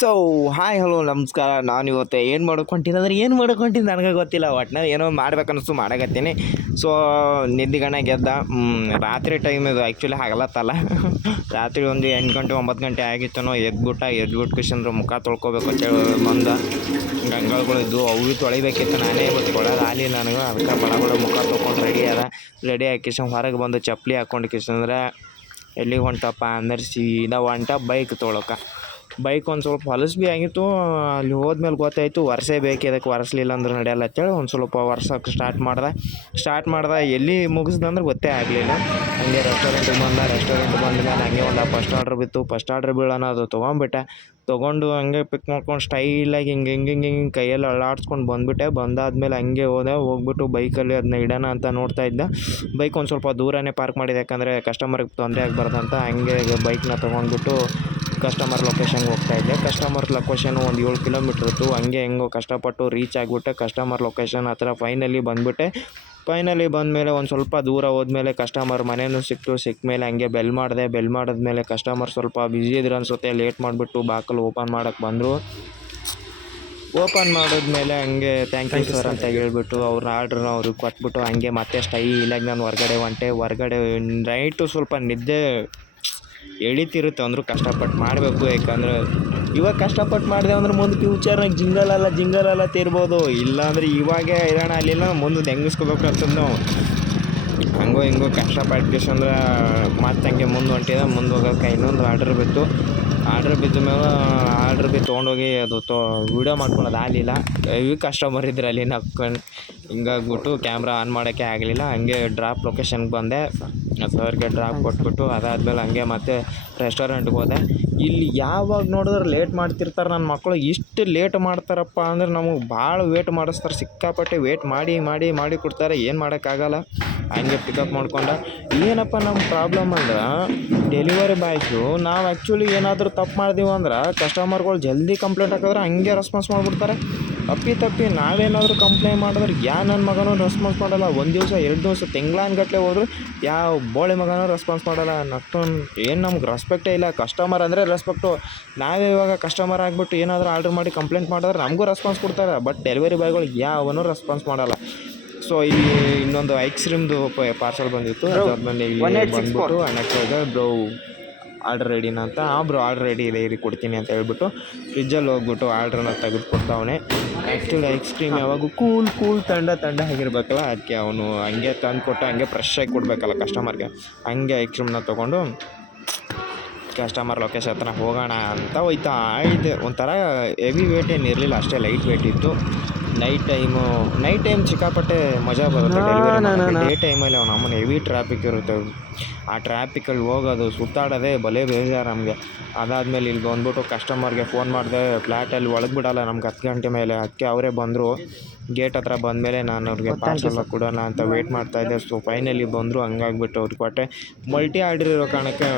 So hi hello ನಮಸ್ಕಾರ. ನಾನು ಇವತ್ತು ಏನು ಮಾಡೋಕೆ ನನಗೆ ಗೊತ್ತಿಲ್ಲ. ಒಟ್ಟಿನಲ್ಲಿ ಏನೋ ಮಾಡ್ಬೇಕನ್ನಿಸ್ತು ಮಾಡಕತ್ತೀನಿ. ಸೊ ನಿದ್ದಿಗಣ್ಣ ಗೆದ್ದ. ರಾತ್ರಿ ಟೈಮ್ ಇದು ಆ್ಯಕ್ಚುಲಿ ಆಗಲತ್ತಲ್ಲ. ರಾತ್ರಿ ಒಂದು 8 ಗಂಟೆ 9 ಗಂಟೆ ಆಗಿತ್ತನೋ ಎದ್ಬಿಟ್ಟು ಕಿಶಂದ್ರೆ ಮುಖ ತೊಳ್ಕೊಬೇಕು ಅಂತೇಳಿ ಬಂದ. ಗಂಗಾಳುಗಳಿದ್ದು ಅವು ತೊಳಿಬೇಕಿತ್ತು. ನಾನೇ ಇವತ್ತು ತೊಳೆದು ಆಗಲಿಲ್ಲ ನನಗೆ. ಅದಕ್ಕೆ ಬಡ ಮುಖ ತೊಗೊಂಡು ರೆಡಿ ಆಗಿ ಕಿಶನ್ ಹೊರಗೆ ಬಂದು ಚಪ್ಪಲಿ ಹಾಕ್ಕೊಂಡು ಕಿಶಂದ್ರೆ ಎಲ್ಲಿಗೆ ಹೊಂಟಪ್ಪ ಅಂದ್ರೆ ಸೀದಾ ಹೊಂಟ ಬೈಕ್ ತೊಳೋಕೆ. ಬೈಕ್ ಒಂದು ಸ್ವಲ್ಪ ಹೊಲಸು ಭೀ ಆಗಿತ್ತು. ಅಲ್ಲಿ ಹೋದ್ಮೇಲೆ ಗೊತ್ತಾಯಿತು ವರ್ಷೇ ಬೇಕು, ಇದಕ್ಕೆ ಒರೆಸ್ಲಿಲ್ಲ ಅಂದ್ರೆ ನಡೆಯಲ್ಲ ಅಂತೇಳಿ ಒಂದು ಸ್ವಲ್ಪ ವರ್ಷಕ್ಕೆ ಸ್ಟಾರ್ಟ್ ಮಾಡ್ದೆ. ಎಲ್ಲಿ ಮುಗಿಸ್ದೆ ಅಂದ್ರೆ ಗೊತ್ತೇ ಆಗಲಿಲ್ಲ. ಹಂಗೆ ರೆಸ್ಟೋರೆಂಟ್ ಬಂದ ಮೇಲೆ ಹಂಗೆ ಒಂದು ಫಸ್ಟ್ ಆರ್ಡ್ರ್ ಬಿತ್ತು. ಫಸ್ಟ್ ಆರ್ಡ್ರ್ ಬೀಳೋಣ ಅದು ತೊಗೊಂಡು ಹಂಗೆ ಪಿಕ್ ಮಾಡ್ಕೊಂಡು ಸ್ಟೈಲಾಗಿ ಹಿಂಗೆ ಕೈಯಲ್ಲಿ ಅಳ್ಳಾಡ್ಸ್ಕೊಂಡು ಬಂದಾದ್ಮೇಲೆ ಹಂಗೆ ಹೋಗ್ಬಿಟ್ಟು ಬೈಕಲ್ಲಿ ಅದನ್ನ ಇಡೋಣ ಅಂತ ನೋಡ್ತಾ ಇದ್ದೆ. ಬೈಕ್ ಒಂದು ಸ್ವಲ್ಪ ದೂರನೇ ಪಾರ್ಕ್ ಮಾಡಿದೆ, ಯಾಕಂದರೆ ಕಸ್ಟಮರ್ಗೆ ತೊಂದರೆ ಆಗಬಾರ್ದಂತ. ಹಂಗೆ ಬೈಕ್ನ ತೊಗೊಂಡ್ಬಿಟ್ಟು ಕಸ್ಟಮರ್ ಲೊಕೇಶನ್ಗೆ ಹೋಗ್ತಾಯಿದ್ದೆ. ಕಸ್ಟಮರ್ ಲೊಕೇಶನ್ ಒಂದು 7 ಕಿಲೋಮೀಟ್ರ್ ಇತ್ತು. ಹಂಗೆ ಹೆಂಗೋ ಕಷ್ಟಪಟ್ಟು ರೀಚ್ ಆಗಿಬಿಟ್ಟೆ ಕಸ್ಟಮರ್ ಲೊಕೇಶನ್ ಹತ್ರ. ಫೈನಲಿ ಬಂದಮೇಲೆ ಒಂದು ಸ್ವಲ್ಪ ದೂರ ಹೋದ್ಮೇಲೆ ಕಸ್ಟಮರ್ ಮನೆಯೂ ಸಿಕ್ಕಮೇಲೆ ಹಂಗೆ ಬೆಲ್ ಮಾಡಿದ್ಮೇಲೆ ಕಸ್ಟಮರ್ ಸ್ವಲ್ಪ ಬ್ಯುಸಿ ಇದ್ರು ಅನಿಸುತ್ತೆ. ಲೇಟ್ ಮಾಡಿಬಿಟ್ಟು ಬಾಕಲು ಓಪನ್ ಮಾಡೋಕ್ಕೆ ಬಂದರು. ಓಪನ್ ಮಾಡಿದ್ಮೇಲೆ ಹಂಗೆ ಥ್ಯಾಂಕ್ ಯು ಸರ್ ಅಂತ ಹೇಳ್ಬಿಟ್ಟು ಅವ್ರ ಆರ್ಡ್ರನ್ನ ಅವ್ರಿಗೆ ಕೊಟ್ಬಿಟ್ಟು ಹಂಗೆ ಮತ್ತೆ ಸ್ಟೈಲಾಗಿ ನಾನು ಹೊರಗಡೆ ನೈಟು ಸ್ವಲ್ಪ ನಿದ್ದೆ ಎಳಿತಿರುತ್ತೆ. ಅಂದರೂ ಕಷ್ಟಪಟ್ಟು ಮಾಡಬೇಕು. ಯಾಕಂದ್ರೆ ಇವಾಗ ಕಷ್ಟಪಟ್ಟು ಮಾಡಿದೆ ಅಂದ್ರೆ ಮುಂದೆ ಫ್ಯೂಚರ್ನಾಗ ಜಿಂಗಲೆಲ್ಲ ತೀರ್ಬೋದು. ಇಲ್ಲಾಂದ್ರೆ ಇವಾಗೇ ಇರೋಣ ಅಲ್ಲಿಲ್ಲ ಮುಂದೆ ಹೆಂಗಿಸ್ಕೋಬೇಕು ಅಂತಂದು ನಾವು ಹಂಗೋ ಕಷ್ಟಪಟ್ಟು ಮತ್ತೆ ಹಂಗೆ ಮುಂದೆ ಹೋಗೋಕೆ ಇನ್ನೊಂದು ಆರ್ಡ್ರ್ ಬಿದ್ದ ಮೇಲೆ ಆರ್ಡ್ರ್ ತೊಗೊಂಡೋಗಿ ಅದು ವೀಡಿಯೋ ಮಾಡ್ಕೊಳ್ಳೋದು ಆಗಲಿಲ್ಲ. ಹೆವಿ ಕಸ್ಟಮರ್ ಇದ್ರು ಅಲ್ಲಿ ನಕ್ಕೊಂಡು ಹಿಂಗಾಗ್ಬಿಟ್ಟು ಕ್ಯಾಮ್ರಾ ಆನ್ ಮಾಡೋಕ್ಕೆ ಆಗಲಿಲ್ಲ. ಹಂಗೆ ಡ್ರಾಪ್ ಲೊಕೇಶನ್ಗೆ ಬಂದೆ. ಸರ್ಗೆ ಡ್ರಾಪ್ ಕೊಟ್ಬಿಟ್ಟು ಅದಾದಮೇಲೆ ಹಂಗೆ ಮತ್ತೆ ರೆಸ್ಟೋರೆಂಟ್ಗೆ ಹೋದೆ. ಇಲ್ಲಿ ಯಾವಾಗ ನೋಡಿದ್ರೆ ಲೇಟ್ ಮಾಡ್ತಿರ್ತಾರೆ ನನ್ನ ಮಕ್ಕಳು. ಇಷ್ಟು ಲೇಟ್ ಮಾಡ್ತಾರಪ್ಪ ಅಂದ್ರೆ ನಮಗೆ ಭಾಳ ವೇಟ್ ಮಾಡಿಸ್ತಾರೆ. ಸಿಕ್ಕಾಪಟ್ಟೆ ವೇಟ್ ಮಾಡಿ ಕೊಡ್ತಾರೆ. ಏನು ಮಾಡೋಕ್ಕಾಗಲ್ಲ. ಹಂಗೆ ಪಿಕಪ್ ಮಾಡ್ಕೊಂಡೆ. ಏನಪ್ಪ ನಮ್ಮ ಪ್ರಾಬ್ಲಮ್ ಅಂದ್ರೆ ಡೆಲಿವರಿ ಬಾಯ್ಸು ನಾವು ಆ್ಯಕ್ಚುಲಿ ಏನಾದರೂ ತಪ್ಪು ಮಾಡಿದೀವಿ ಅಂದ್ರೆ ಕಸ್ಟಮರ್ಗಳು ಜಲ್ದಿ ಕಂಪ್ಲೇಂಟ್ ಹಾಕಿದ್ರೆ ಹಂಗೆ ರೆಸ್ಪಾನ್ಸ್ ಮಾಡಿಬಿಡ್ತಾರೆ. ತಪ್ಪಿ ನಾವೇನಾದರೂ ಕಂಪ್ಲೇಂಟ್ ಮಾಡಿದ್ರೆ ನನ್ನ ಮಗನೂ ರೆಸ್ಪಾನ್ಸ್ ಮಾಡಲ್ಲ. 1 ದಿವಸ 2 ದಿವಸ ತಿಂಗಳಾನ್ಗಟ್ಲೆ ಹೋದ್ರು ಯಾವ ಬೋಳಿ ಮಗನೂ ರೆಸ್ಪಾನ್ಸ್ ಮಾಡಲ್ಲ. ಏನು ನಮ್ಗೆ ರೆಸ್ಪೆಕ್ಟೇ ಇಲ್ಲ. ಕಸ್ಟಮರ್ ಅಂದರೆ ರೆಸ್ಪೆಕ್ಟು. ನಾವೇ ಇವಾಗ ಕಸ್ಟಮರ್ ಆಗಿಬಿಟ್ಟು ಏನಾದರೂ ಆರ್ಡ್ರ್ ಮಾಡಿ ಕಂಪ್ಲೇಂಟ್ ಮಾಡಿದ್ರೆ ನಮಗೂ ರೆಸ್ಪಾನ್ಸ್ ಕೊಡ್ತಾರೆ. ಬಟ್ ಡೆಲಿವರಿ ಬಾಯ್ಗಳು ಯಾವನೂ ರೆಸ್ಪಾನ್ಸ್ ಮಾಡಲ್ಲ. ಸೊ ಇಲ್ಲಿ ಇನ್ನೊಂದು ಐಸ್ ಕ್ರೀಮ್ದು ಪಾರ್ಸಲ್ ಬಂದಿತ್ತು. ಅದಾದ್ಮೇಲೆ ಇಲ್ಲಿ ಬಂದ್ಬಿಟ್ಟು ಅಣ್ಣಕ್ಕೆ ಹೋದೆ. ಬ್ರೋ ಆರ್ಡ್ರ್ ರೆಡಿನ ಅಂತ. ಬ್ರೋ ಆರ್ಡ್ರ್ ರೆಡಿ ಇದೆ, ಇಲ್ಲಿ ಕೊಡ್ತೀನಿ ಅಂತ ಹೇಳ್ಬಿಟ್ಟು ಫ್ರಿಜ್ಜಲ್ಲಿ ಹೋಗ್ಬಿಟ್ಟು ಆರ್ಡ್ರನ್ನ ತೆಗೆದುಕೊಡ್ತಾವನೆ. ಆ್ಯಕ್ಚುಲಿ ಐಸ್ ಕ್ರೀಮ್ ಯಾವಾಗೂ ಕೂಲ್ ತಂಡ ಆಗಿರ್ಬೇಕಲ್ಲ, ಅದಕ್ಕೆ ಅವನು ಹಂಗೆ ತಂದು ಕೊಟ್ಟು ಹಂಗೆ ಫ್ರೆಶ್ ಆಗಿ ಕೊಡಬೇಕಲ್ಲ ಕಸ್ಟಮರ್ಗೆ. ಹಂಗೆ ಐಸ್ ಕ್ರೀಮ್ನ ತೊಗೊಂಡು ಕಸ್ಟಮರ್ ಲೊಕೇಶನ್ ಹತ್ರ ಹೋಗೋಣ ಅಂತ ಹೋಯ್ತಾ ಇದ್ದೆ. ಒಂಥರ ಹೆವಿ ವೇಟ್ ಏನು ಇರಲಿಲ್ಲ, ಅಷ್ಟೇ ಲೈಟ್ ವೇಟ್ ಇತ್ತು. ನೈಟ್ ಟೈಮ್ ಸಿಕ್ಕಾಪಟ್ಟೆ ಮಜಾ ಬರುತ್ತೆ ಡೆಲಿವರಿ. ಡೇ ಟೈಮಲ್ಲಿ ಅವನ ಅಮ್ಮನ ಹೆವಿ ಟ್ರಾಫಿಕ್ ಇರುತ್ತೆ. ಆ ಟ್ರಾಫಿಕಲ್ಲಿ ಹೋಗೋದು ಸುತ್ತಾಡೋದೇ ಭಲೇ ಬೇಜಾರು ನಮಗೆ. ಅದಾದಮೇಲೆ ಇಲ್ಲಿ ಬಂದ್ಬಿಟ್ಟು ಕಸ್ಟಮರ್ಗೆ ಫೋನ್ ಮಾಡಿದೆ. ಫ್ಲ್ಯಾಟಲ್ಲಿ ಒಳಗೆ ಬಿಡೋಲ್ಲ ನಮ್ಗೆ 10 ಗಂಟೆ ಮೇಲೆ. ಅದಕ್ಕೆ ಅವರೇ ಬಂದರು. ಗೇಟ್ ಹತ್ರ ಬಂದಮೇಲೆ ನಾನು ಅವ್ರಿಗೆ ಪಾರ್ಸಲ್ ಕೊಡೋಣ ಅಂತ ವೆಯ್ಟ್ ಮಾಡ್ತಾಯಿದ್ದೆ. ಸೊ ಫೈನಲಿ ಬಂದರು. ಹಂಗಾಗ್ಬಿಟ್ಟು ಅವ್ರಿಗೆ ಕೊಟ್ಟೆ. ಮಲ್ಟಿ ಆರ್ಡ್ರ್ ಇರೋ ಕಾರಣಕ್ಕೆ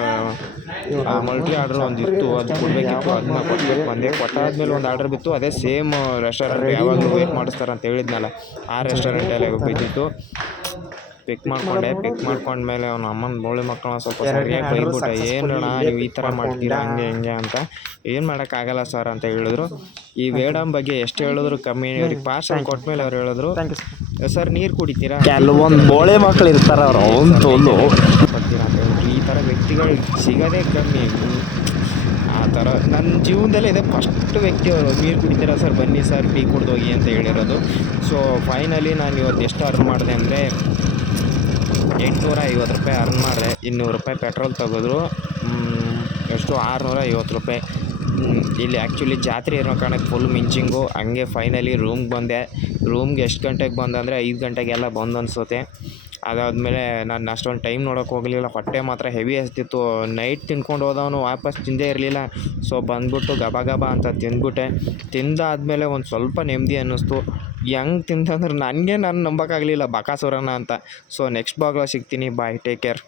ಮಲ್ಟಿ ಆರ್ಡ್ರ್ ಒಂದಿತ್ತು, ಅದು ಕೊಡಬೇಕಿತ್ತು. ಅದನ್ನ ಕೊಟ್ಬಿಟ್ಟು ಬಂದೆ. ಕೊಟ್ಟಾದ್ಮೇಲೆ ಒಂದು ಆರ್ಡ್ರ್ ಬಿತ್ತು. ಅದೇ ಸೇಮ್ ರೆಸ್ಟೋರೆಂಟ್ ಯಾವಾಗಲೂ ವೆಯ್ಟ್ ಮಾಡಿಸ್ತಾರೆ ಅಂತ ಹೇಳಿದ್ನಲ್ಲ, ಆ ರೆಸ್ಟೋರೆಂಟಲ್ಲೇ ಬಿದ್ದಿತ್ತು. ಪಿಕ್ ಮಾಡ್ಕೊಂಡ್ಮೇಲೆ ಅವ್ನ ಅಮ್ಮನ ಬೋಳಿ ಮಕ್ಕಳನ್ನ ಸ್ವಲ್ಪ ಸರಿಯಾಗಿ ಬೈದ್ಬಿಟ್ಟೆ. ಏನಣ್ಣ ನೀವು ಈ ಥರ ಮಾಡ್ತೀರಾ ಹಂಗೆ ಅಂತ. ಏನು ಮಾಡೋಕ್ಕಾಗಲ್ಲ ಸರ್ ಅಂತ ಹೇಳಿದ್ರು. ಈ ವೇಡಮ್ ಬಗ್ಗೆ ಎಷ್ಟು ಹೇಳಿದ್ರು ಕಮ್ಮಿ. ಅವ್ರಿಗೆ ಪಾರ್ಸಲ್ ಕೊಟ್ಮೇಲೆ ಅವ್ರು ಹೇಳಿದ್ರು, ಸರ್ ನೀರು ಕುಡಿತೀರಾ? ಕೆಲವೊಂದು ಬೋಳೆ ಮಕ್ಕಳು ಇರ್ತಾರೆ, ಅವ್ರು ಬರ್ತೀರಾ ಅಂತ ಹೇಳಿದ್ರು. ಈ ಥರ ವ್ಯಕ್ತಿಗಳು ಸಿಗೋದೇ ಕಮ್ಮಿ. ಆ ಥರ ನನ್ನ ಜೀವನದಲ್ಲೇ ಇದೆ ಫಸ್ಟ್ ವ್ಯಕ್ತಿ ಅವರು. ನೀರು ಕುಡಿತೀರಾ ಸರ್, ಬನ್ನಿ ಸರ್ ಟೀ ಕುಡ್ದೋಗಿ ಅಂತ ಹೇಳಿರೋದು. ಸೊ ಫೈನಲಿ ನಾನು ಇವತ್ತು ಎಷ್ಟು ಅರ್ನ್ ಮಾಡಿದೆ ಅಂದರೆ 850 ರೂಪಾಯಿ ಅರ್ನ್ ಮಾಡಿದೆ. 200 ರೂಪಾಯಿ ಪೆಟ್ರೋಲ್ ತೆಗೆದ್ರು. ಎಷ್ಟು 650 ರೂಪಾಯಿ. ಇಲ್ಲಿ ಆ್ಯಕ್ಚುಲಿ ಜಾತ್ರೆ ಇರೋ ಕಾರಣಕ್ಕೆ ಫುಲ್ ಮಿಂಚಿಂಗು. ಹಂಗೆ ಫೈನಲಿ ರೂಮ್ಗೆ ಬಂದೆ. ರೂಮ್ಗೆ ಎಷ್ಟು ಗಂಟೆಗೆ ಬಂದೆ ಅಂದರೆ 5 ಗಂಟೆಗೆಲ್ಲ ಬಂದು ಅನಿಸುತ್ತೆ. ಅದಾದಮೇಲೆ ನಾನು ಅಷ್ಟೊಂದು ಟೈಮ್ ನೋಡೋಕೆ ಹೋಗಲಿಲ್ಲ. ಹೊಟ್ಟೆ ಮಾತ್ರ ಹೆವಿ ಹಸ್ತಿತ್ತು. ನೈಟ್ ತಿನ್ಕೊಂಡು ಹೋದವನು ವಾಪಸ್ ತಿಂದೇ ಇರಲಿಲ್ಲ. ಸೊ ಬಂದ್ಬಿಟ್ಟು ಗಬ ಅಂತ ತಿಂದಾದ್ಮೇಲೆ ಒಂದು ಸ್ವಲ್ಪ ನೆಮ್ಮದಿ ಅನ್ನಿಸ್ತು. ಹೆಂಗೆ ತಿಂತಂದ್ರೆ ನನಗೆ ನಂಬೋಕ್ಕಾಗಲಿಲ್ಲ ಬಕಾಸುರನ ಅಂತ. ಸೊ ನೆಕ್ಸ್ಟ್ ಭಾಗ ಸಿಗ್ತೀನಿ. ಬಾಯ್, ಟೇಕ್ ಕೇರ್.